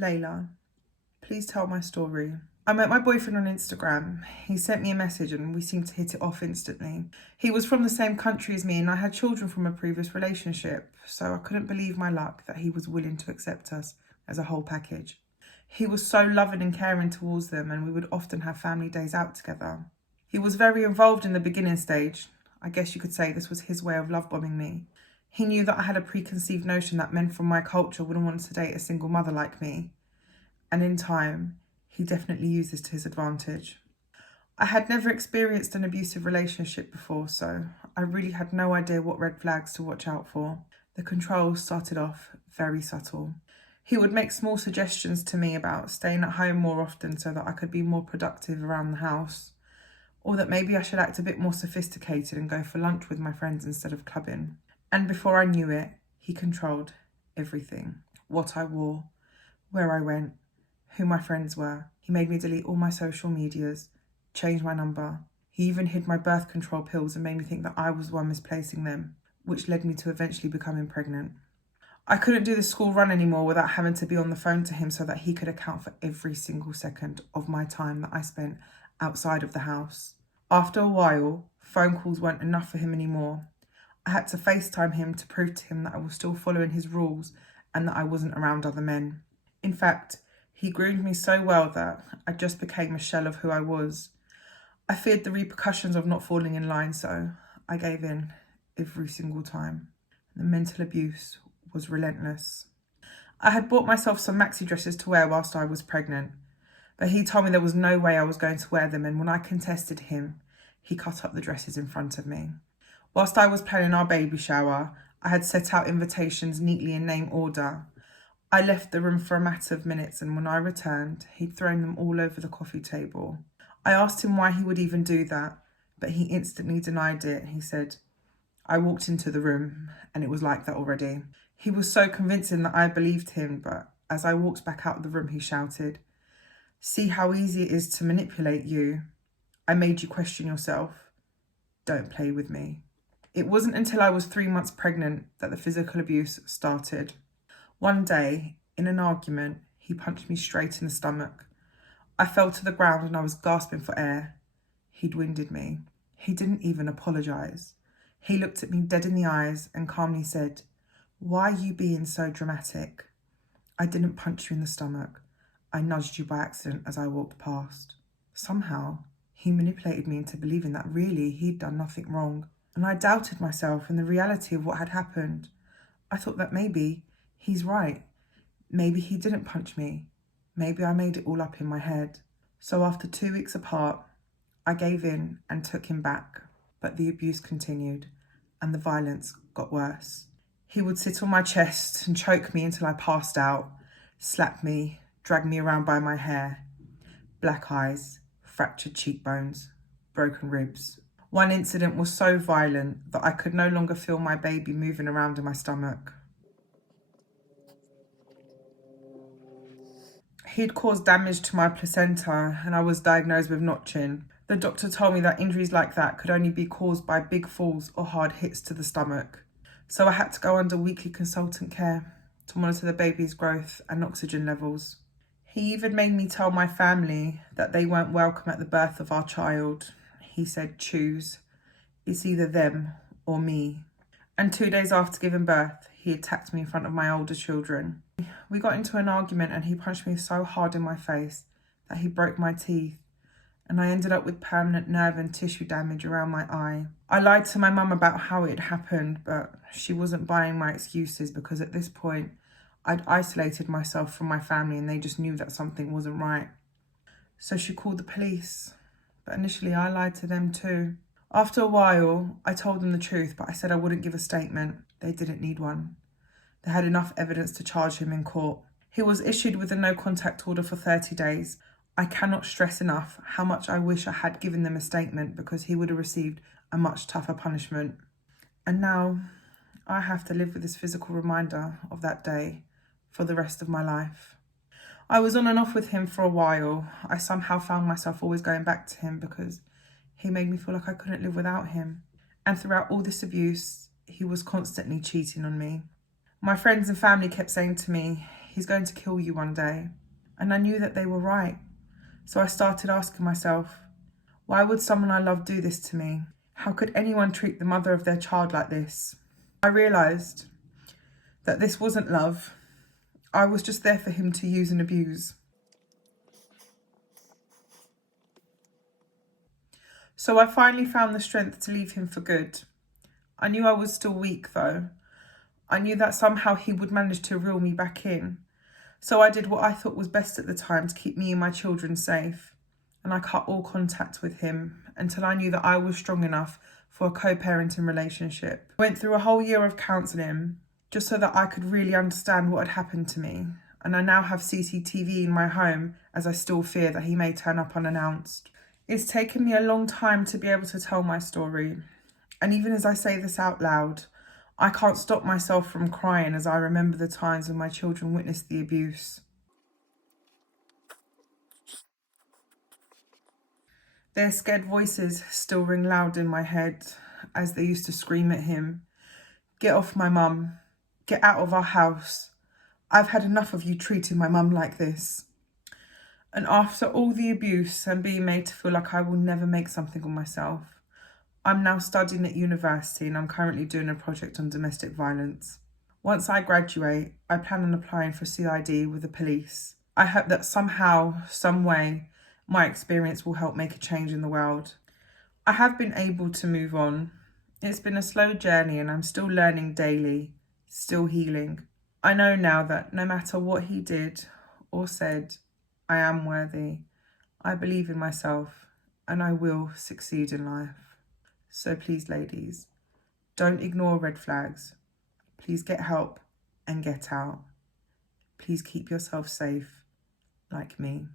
Lejla, please tell my story. I met my boyfriend on Instagram. He sent me a message and we seemed to hit it off instantly. He was from the same country as me and I had children from a previous relationship, so I couldn't believe my luck that he was willing to accept us as a whole package. He was so loving and caring towards them and we would often have family days out together. He was very involved in the beginning stage. I guess you could say this was his way of love bombing me. He knew that I had a preconceived notion that men from my culture wouldn't want to date a single mother like me. And in time, he definitely used this to his advantage. I had never experienced an abusive relationship before, so I really had no idea what red flags to watch out for. The control started off very subtle. He would make small suggestions to me about staying at home more often so that I could be more productive around the house, or that maybe I should act a bit more sophisticated and go for lunch with my friends instead of clubbing. And before I knew it, he controlled everything. What I wore, where I went, who my friends were. He made me delete all my social medias, change my number. He even hid my birth control pills and made me think that I was the one misplacing them, which led me to eventually becoming pregnant. I couldn't do the school run anymore without having to be on the phone to him so that he could account for every single second of my time that I spent outside of the house. After a while, phone calls weren't enough for him anymore. I had to FaceTime him to prove to him that I was still following his rules and that I wasn't around other men. In fact, he groomed me so well that I just became a shell of who I was. I feared the repercussions of not falling in line, so I gave in every single time. The mental abuse was relentless. I had bought myself some maxi dresses to wear whilst I was pregnant, but he told me there was no way I was going to wear them, and when I contested him, he cut up the dresses in front of me. Whilst I was planning our baby shower, I had set out invitations neatly in name order. I left the room for a matter of minutes, and when I returned, he'd thrown them all over the coffee table. I asked him why he would even do that, but he instantly denied it. He said, I walked into the room and it was like that already. He was so convincing that I believed him, but as I walked back out of the room, he shouted, see how easy it is to manipulate you. I made you question yourself. Don't play with me. It wasn't until I was 3 months pregnant that the physical abuse started. One day, in an argument, he punched me straight in the stomach. I fell to the ground and I was gasping for air. He'd winded me. He didn't even apologise. He looked at me dead in the eyes and calmly said, why are you being so dramatic? I didn't punch you in the stomach. I nudged you by accident as I walked past. Somehow, he manipulated me into believing that really he'd done nothing wrong. And I doubted myself and the reality of what had happened. I thought that maybe he's right. Maybe he didn't punch me. Maybe I made it all up in my head. So after 2 weeks apart, I gave in and took him back. But the abuse continued and the violence got worse. He would sit on my chest and choke me until I passed out, slap me, drag me around by my hair. Black eyes, fractured cheekbones, broken ribs. One incident was so violent that I could no longer feel my baby moving around in my stomach. He'd caused damage to my placenta and I was diagnosed with notching. The doctor told me that injuries like that could only be caused by big falls or hard hits to the stomach. So I had to go under weekly consultant care to monitor the baby's growth and oxygen levels. He even made me tell my family that they weren't welcome at the birth of our child. He said, choose. It's either them or me. And 2 days after giving birth, he attacked me in front of my older children. We got into an argument and he punched me so hard in my face that he broke my teeth. And I ended up with permanent nerve and tissue damage around my eye. I lied to my mum about how it happened, but she wasn't buying my excuses because at this point, I'd isolated myself from my family and they just knew that something wasn't right. So she called the police, but initially I lied to them too. After a while, I told them the truth, but I said I wouldn't give a statement. They didn't need one. They had enough evidence to charge him in court. He was issued with a no contact order for 30 days. I cannot stress enough how much I wish I had given them a statement because he would have received a much tougher punishment. And now I have to live with this physical reminder of that day for the rest of my life. I was on and off with him for a while. I somehow found myself always going back to him because he made me feel like I couldn't live without him. And throughout all this abuse, he was constantly cheating on me. My friends and family kept saying to me, he's going to kill you one day. And I knew that they were right. So I started asking myself, why would someone I love do this to me? How could anyone treat the mother of their child like this? I realised that this wasn't love. I was just there for him to use and abuse. So I finally found the strength to leave him for good. I knew I was still weak though. I knew that somehow he would manage to reel me back in. So I did what I thought was best at the time to keep me and my children safe. And I cut all contact with him until I knew that I was strong enough for a co-parenting relationship. I went through a whole year of counselling just so that I could really understand what had happened to me. And I now have CCTV in my home as I still fear that he may turn up unannounced. It's taken me a long time to be able to tell my story. And even as I say this out loud, I can't stop myself from crying as I remember the times when my children witnessed the abuse. Their scared voices still ring loud in my head as they used to scream at him, "Get off my mum, get out of our house. I've had enough of you treating my mum like this." And after all the abuse and being made to feel like I will never make something of myself, I'm now studying at university and I'm currently doing a project on domestic violence. Once I graduate, I plan on applying for CID with the police. I hope that somehow, some way, my experience will help make a change in the world. I have been able to move on. It's been a slow journey and I'm still learning daily, still healing. I know now that no matter what he did or said, I am worthy. I believe in myself and I will succeed in life. So please, ladies, don't ignore red flags. Please get help and get out. Please keep yourself safe, like me.